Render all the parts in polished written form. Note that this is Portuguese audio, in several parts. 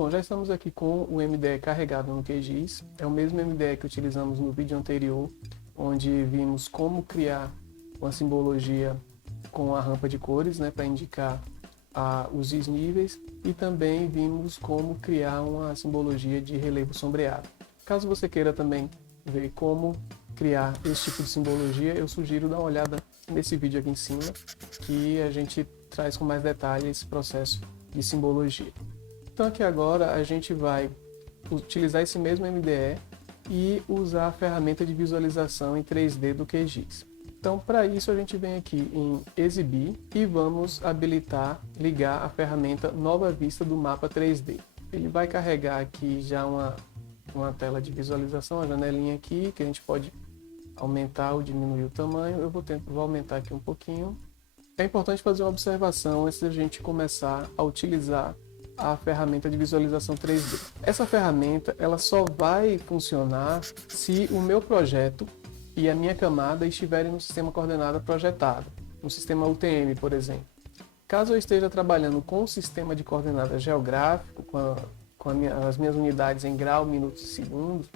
Bom, já estamos aqui com o MDE carregado no QGIS. É o mesmo MDE que utilizamos no vídeo anterior, onde vimos como criar uma simbologia com a rampa de cores, né, para indicar os desníveis, e também vimos como criar uma simbologia de relevo sombreado. Caso você queira também ver como criar esse tipo de simbologia, eu sugiro dar uma olhada nesse vídeo aqui em cima, que a gente traz com mais detalhe esse processo de simbologia. Então aqui agora a gente vai utilizar esse mesmo MDE e usar a ferramenta de visualização em 3D do QGIS. Então para isso a gente vem aqui em exibir e vamos habilitar, ligar a ferramenta Nova Vista do Mapa 3D. Ele vai carregar aqui já uma tela de visualização, a janelinha aqui, que a gente pode aumentar ou diminuir o tamanho. Eu vou aumentar aqui um pouquinho. É importante fazer uma observação antes da gente começar a utilizar a ferramenta de visualização 3D. Essa ferramenta ela só vai funcionar se o meu projeto e a minha camada estiverem no sistema coordenada projetado, no sistema UTM, por exemplo. Caso eu esteja trabalhando com o sistema de coordenadas geográfico, com as minhas unidades em grau, minutos e segundos,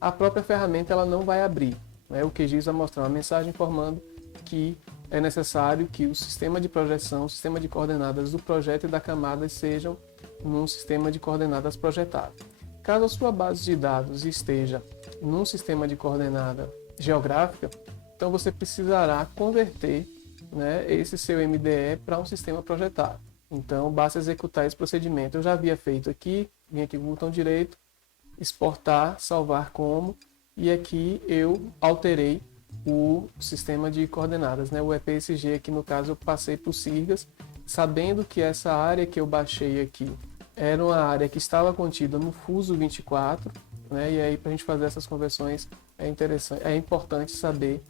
a própria ferramenta ela não vai abrir. Né? O QGIS vai mostrar uma mensagem informando que é necessário que o sistema de projeção, o sistema de coordenadas do projeto e da camada sejam num sistema de coordenadas projetado. Caso a sua base de dados esteja num sistema de coordenada geográfica, então você precisará converter, né, esse seu MDE para um sistema projetado. Então basta executar esse procedimento. Eu já havia feito aqui, vim aqui com o botão direito, exportar, salvar como, e aqui eu alterei o sistema de coordenadas, né, o EPSG, aqui no caso eu passei para o SIRGAS, sabendo que essa área que eu baixei aqui era uma área que estava contida no Fuso 24, né, e aí para a gente fazer essas conversões é importante saber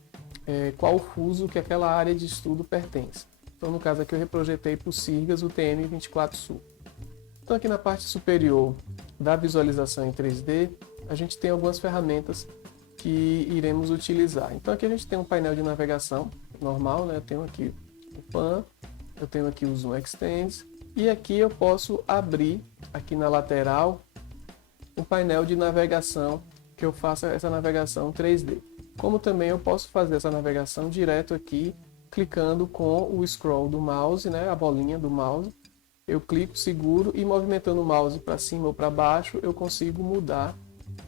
qual fuso que aquela área de estudo pertence. Então no caso aqui eu reprojetei para o SIRGAS o TM24 Sul. Então aqui na parte superior da visualização em 3D, a gente tem algumas ferramentas que iremos utilizar. Então aqui a gente tem um painel de navegação normal, né? Eu tenho aqui o PAN, eu tenho aqui o Zoom Extends, e aqui eu posso abrir, aqui na lateral, o painel de navegação, que eu faça essa navegação 3D. Como também eu posso fazer essa navegação direto aqui, clicando com o scroll do mouse, né? A bolinha do mouse. Eu clico, seguro, e movimentando o mouse para cima ou para baixo, eu consigo mudar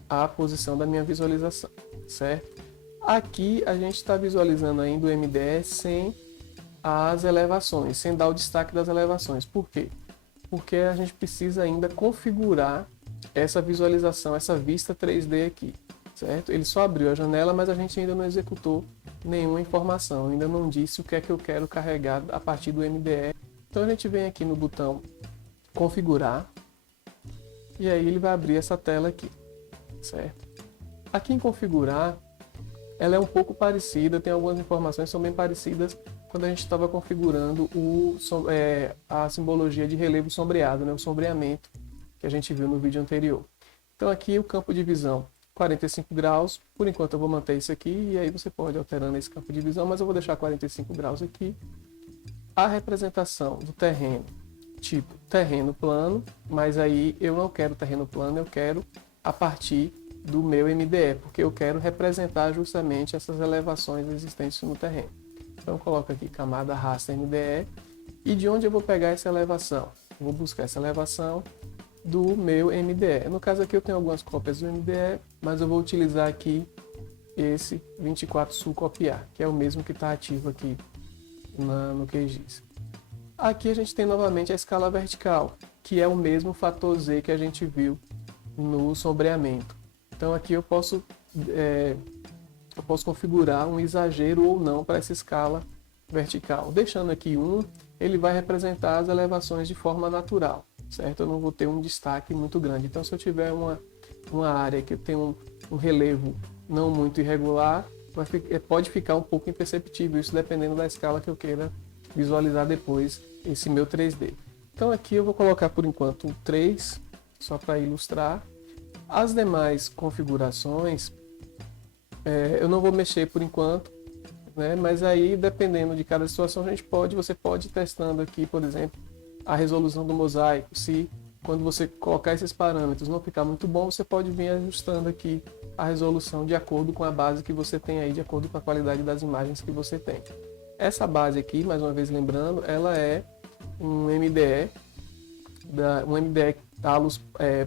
a posição da minha visualização, certo? Aqui a gente está visualizando ainda o MDE sem as elevações, sem dar o destaque das elevações. Por quê? Porque a gente precisa ainda configurar essa visualização, essa vista 3D aqui, certo? Ele só abriu a janela, mas a gente ainda não executou nenhuma informação, ainda não disse o que é que eu quero carregar a partir do MDE. Então a gente vem aqui no botão configurar, e aí ele vai abrir essa tela aqui, certo? Aqui em configurar, ela é um pouco parecida, tem algumas informações que são bem parecidas quando a gente estava configurando a simbologia de relevo sombreado, né? O sombreamento que a gente viu no vídeo anterior. Então aqui o campo de visão 45 graus, por enquanto eu vou manter isso aqui, e aí você pode ir alterando esse campo de visão, mas eu vou deixar 45 graus aqui. A representação do terreno, tipo terreno plano, mas aí eu não quero terreno plano, eu quero a partir do meu MDE, porque eu quero representar justamente essas elevações existentes no terreno. Então eu coloco aqui camada raster MDE, e de onde eu vou pegar essa elevação? Eu vou buscar essa elevação do meu MDE. No caso aqui eu tenho algumas cópias do MDE, mas eu vou utilizar aqui esse 24 Sul copiar, que é o mesmo que está ativo aqui no QGIS. Aqui a gente tem novamente a escala vertical, que é o mesmo fator Z que a gente viu no sombreamento. Então aqui eu posso configurar um exagero ou não para essa escala vertical. Deixando aqui 1, ele vai representar as elevações de forma natural, certo? Eu não vou ter um destaque muito grande. Então se eu tiver uma área que tem um relevo não muito irregular, pode ficar um pouco imperceptível, isso dependendo da escala que eu queira visualizar depois esse meu 3D. Então aqui eu vou colocar por enquanto um 3, só para ilustrar. As demais configurações eu não vou mexer por enquanto, né? Mas aí dependendo de cada situação você pode ir testando aqui, por exemplo, a resolução do mosaico, se quando você colocar esses parâmetros não ficar muito bom, você pode vir ajustando aqui a resolução de acordo com a base que você tem aí, de acordo com a qualidade das imagens que você tem. Essa base aqui, mais uma vez lembrando, ela é um MDE, um MDE Talos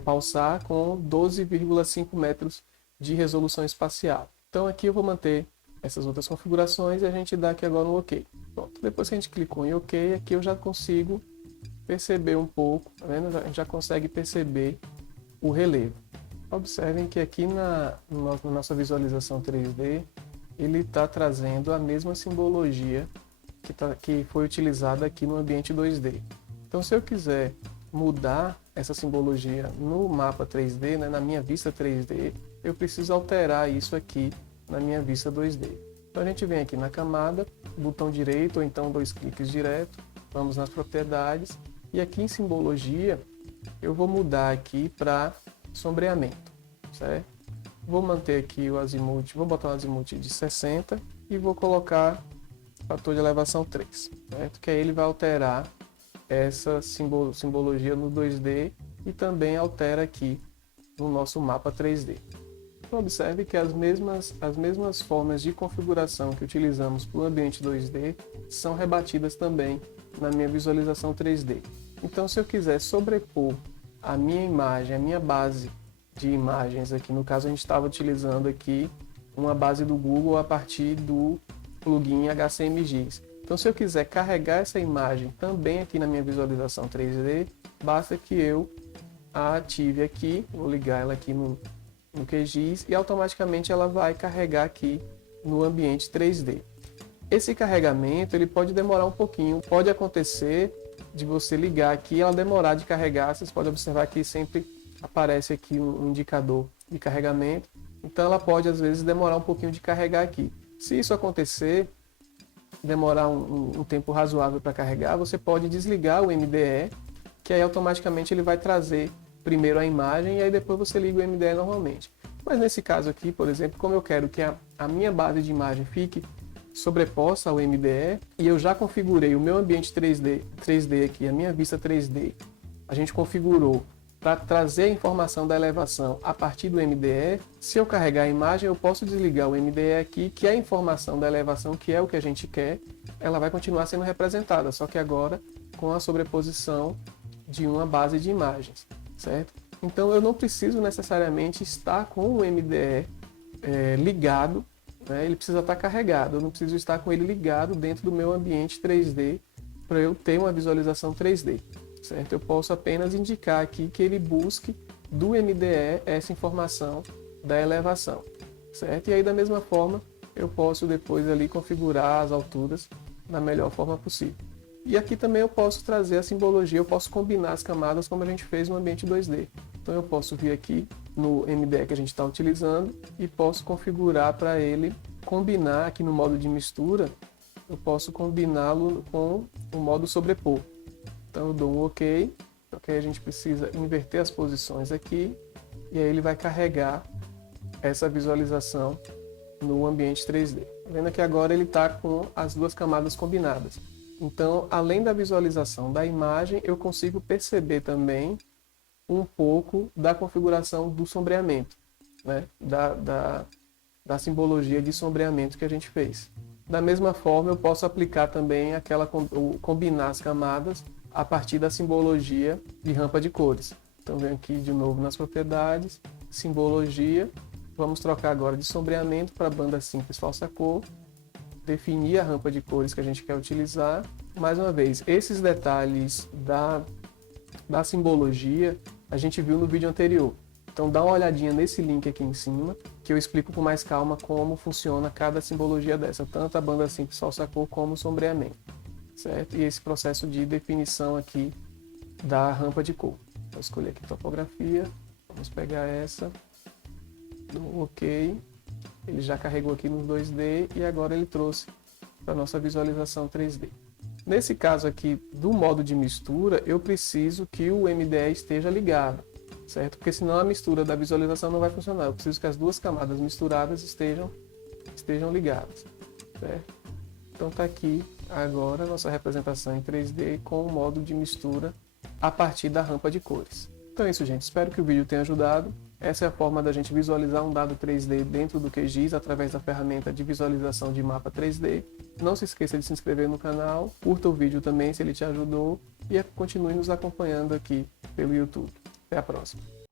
Pulsar com 12,5 metros de resolução espacial. Então aqui eu vou manter essas outras configurações e a gente dá aqui agora um OK. Pronto. Depois que a gente clicou em OK, aqui eu já consigo perceber um pouco, tá vendo? A gente já consegue perceber o relevo. Observem que aqui na nossa visualização 3D, ele está trazendo a mesma simbologia que foi utilizada aqui no ambiente 2D. Então, se eu quiser mudar essa simbologia no mapa 3D, né, na minha vista 3D, eu preciso alterar isso aqui na minha vista 2D. Então, a gente vem aqui na camada, botão direito ou então 2 cliques direto, vamos nas propriedades e aqui em simbologia eu vou mudar aqui para sombreamento, certo? Vou manter aqui o azimuth, vou botar um azimuth de 60 e vou colocar fator de elevação 3, certo? Que aí ele vai alterar essa simbologia no 2D e também altera aqui no nosso mapa 3D. Então, observe que as mesmas formas de configuração que utilizamos para o ambiente 2D são rebatidas também na minha visualização 3D. Então, se eu quiser sobrepor a minha imagem, a minha base de imagens aqui, no caso a gente estava utilizando aqui uma base do Google a partir do plugin HCMGIS. Então, se eu quiser carregar essa imagem também aqui na minha visualização 3D, basta que eu a ative aqui, vou ligar ela aqui no QGIS e automaticamente ela vai carregar aqui no ambiente 3D. Esse carregamento ele pode demorar um pouquinho, pode acontecer de você ligar aqui e ela demorar de carregar. Vocês podem observar que sempre aparece aqui um indicador de carregamento, então ela pode às vezes demorar um pouquinho de carregar aqui. Se isso acontecer, demorar um tempo razoável para carregar, você pode desligar o MDE, que aí automaticamente ele vai trazer primeiro a imagem e aí depois você liga o MDE normalmente. Mas nesse caso aqui, por exemplo, como eu quero que a minha base de imagem fique sobreposta ao MDE e eu já configurei o meu ambiente 3D aqui, a minha vista 3D, a gente configurou para trazer a informação da elevação a partir do MDE. Se eu carregar a imagem, eu posso desligar o MDE aqui, que é a informação da elevação, que é o que a gente quer, ela vai continuar sendo representada, só que agora com a sobreposição de uma base de imagens, certo? Então eu não preciso necessariamente estar com o MDE ligado, né? Ele precisa estar carregado, eu não preciso estar com ele ligado dentro do meu ambiente 3D para eu ter uma visualização 3D. Certo? Eu posso apenas indicar aqui que ele busque do MDE essa informação da elevação, certo? E aí da mesma forma eu posso depois ali configurar as alturas da melhor forma possível. E aqui também eu posso trazer a simbologia, eu posso combinar as camadas como a gente fez no ambiente 2D. Então eu posso vir aqui no MDE que a gente está utilizando e posso configurar para ele combinar aqui no modo de mistura, eu posso combiná-lo com o modo sobrepor. Então eu dou um OK, porque a gente precisa inverter as posições aqui e aí ele vai carregar essa visualização no ambiente 3D. Tá vendo que agora ele está com as duas camadas combinadas. Então, além da visualização da imagem, eu consigo perceber também um pouco da configuração do sombreamento, né? da simbologia de sombreamento que a gente fez. Da mesma forma, eu posso aplicar também combinar as camadas a partir da simbologia de rampa de cores. Então, venho aqui de novo nas propriedades, simbologia, vamos trocar agora de sombreamento para banda simples falsa cor, definir a rampa de cores que a gente quer utilizar. Mais uma vez, esses detalhes da simbologia a gente viu no vídeo anterior. Então dá uma olhadinha nesse link aqui em cima, que eu explico com mais calma como funciona cada simbologia dessa, tanto a banda simples falsa cor como o sombreamento, certo? E esse processo de definição aqui da rampa de cor. Vou escolher aqui topografia, vamos pegar essa, dou OK, ele já carregou aqui no 2D e agora ele trouxe para a nossa visualização 3D. Nesse caso aqui do modo de mistura, eu preciso que o MDE esteja ligado, certo? Porque senão a mistura da visualização não vai funcionar. Eu preciso que as duas camadas misturadas estejam ligadas, certo? Então está aqui agora a nossa representação em 3D com o modo de mistura a partir da rampa de cores. Então é isso, gente. Espero que o vídeo tenha ajudado. Essa é a forma da gente visualizar um dado 3D dentro do QGIS através da ferramenta de visualização de mapa 3D. Não se esqueça de se inscrever no canal, curta o vídeo também se ele te ajudou e continue nos acompanhando aqui pelo YouTube. Até a próxima.